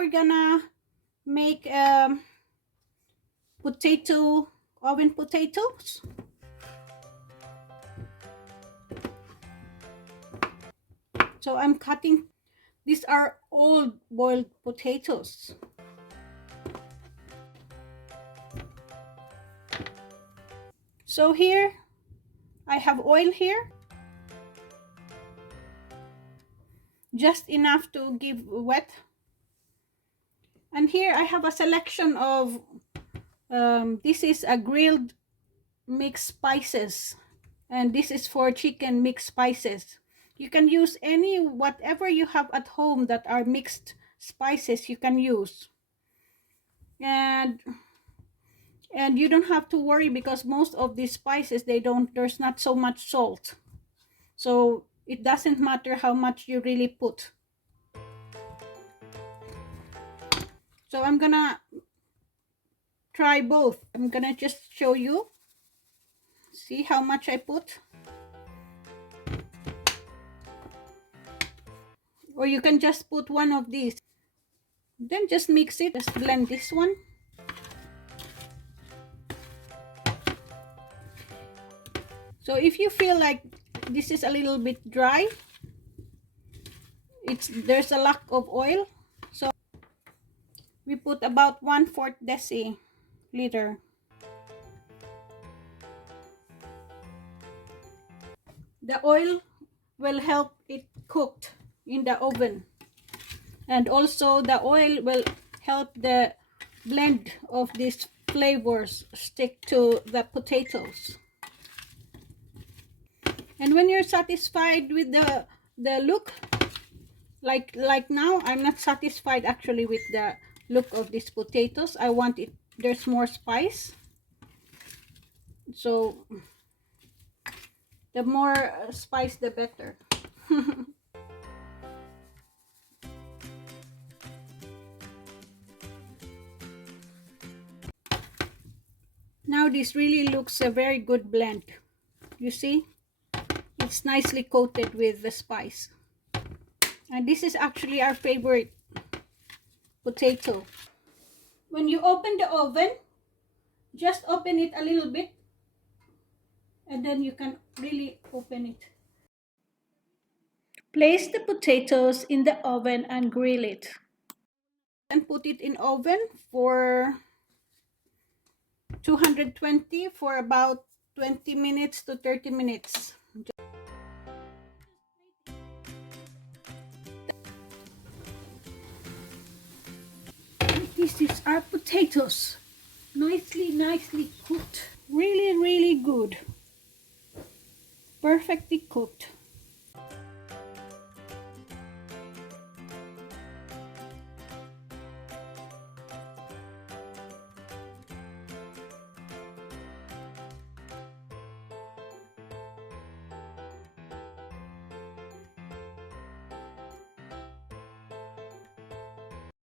we're gonna make oven potatoes. So I'm cutting, these are all boiled potatoes. So here I have oil here, just enough to give wet. And here I have a selection of this is a grilled mixed spices, and this is for chicken mixed spices. You can use any, whatever you have at home that are mixed spices, you can use. And you don't have to worry, because most of these spices, there's not so much salt, so it doesn't matter how much you really put. So I'm gonna try both. I'm gonna just show you. See how much I put? Or you can just put one of these. Then just mix it. Just blend this one. So if you feel like this is a little bit dry, there's a lack of oil, so we put about 1/4 deciliter. The oil will help it cooked in the oven, and also the oil will help the blend of these flavors stick to the potatoes. And when you're satisfied with the look, like now, I'm not satisfied actually with the look of these potatoes. I want it, there's more spice. So the more spice, the better. Now this really looks a very good blend. You see? It's nicely coated with the spice. And this is actually our favorite potato. When you open the oven, just open it a little bit, and then you can really open it. Place the potatoes in the oven and grill it. And put it in oven for 220 for about 20 minutes to 30 minutes. This is our potatoes. Nicely